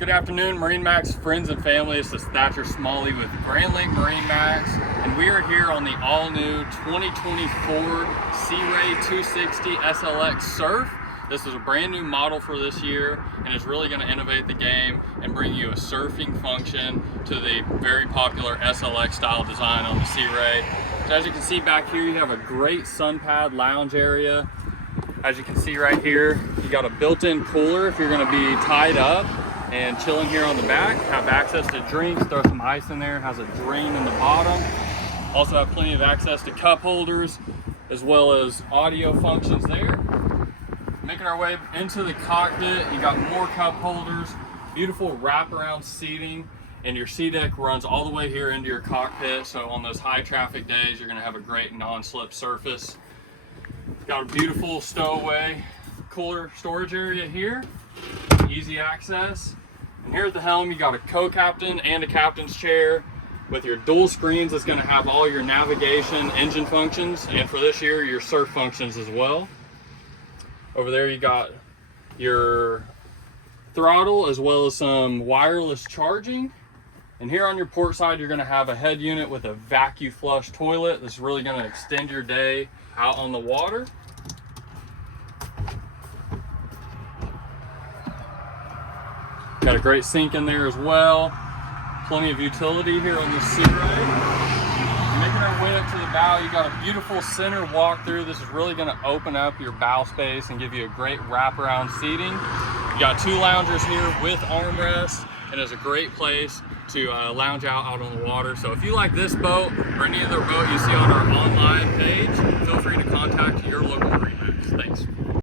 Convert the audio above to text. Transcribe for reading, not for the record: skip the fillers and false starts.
Good afternoon, MarineMax friends and family. This is Thatcher Smalley with Grand Lake MarineMax, and we are here on the all-new 2024 Sea Ray 260 SLX Surf. This is a brand new model for this year, and it's really going to innovate the game and bring you a surfing function to the very popular SLX style design on the Sea Ray. So as you can see back here, you have a great sun pad lounge area. As you can see right here, you got a built-in cooler if you're going to be tied up and chilling here on the back. Have access to drinks, throw some ice in there, has a drain in the bottom. Also have plenty of access to cup holders as well as audio functions there. Making our way into the cockpit, you got more cup holders, beautiful wraparound seating, and your sea deck runs all the way here into your cockpit. So on those high traffic days, you're gonna have a great non-slip surface. Got a beautiful stowaway cooler storage area here, easy access. And here at the helm, you got a co-captain and a captain's chair with your dual screens that's going to have all your navigation, engine functions, and for this year, your surf functions as well. Over there, you got your throttle as well as some wireless charging. And here on your port side, you're going to have a head unit with a vacuum flush toilet that's really going to extend your day out on the water. Got a great sink in there as well. Plenty of utility here on the Sea Ray. Making our way up to the bow, you got a beautiful center walkthrough. This is really going to open up your bow space and give you a great wraparound seating. You got two loungers here with armrests, and it's a great place to lounge out on the water. So if you like this boat or any other boat you see on our online page, feel free to contact your local marine.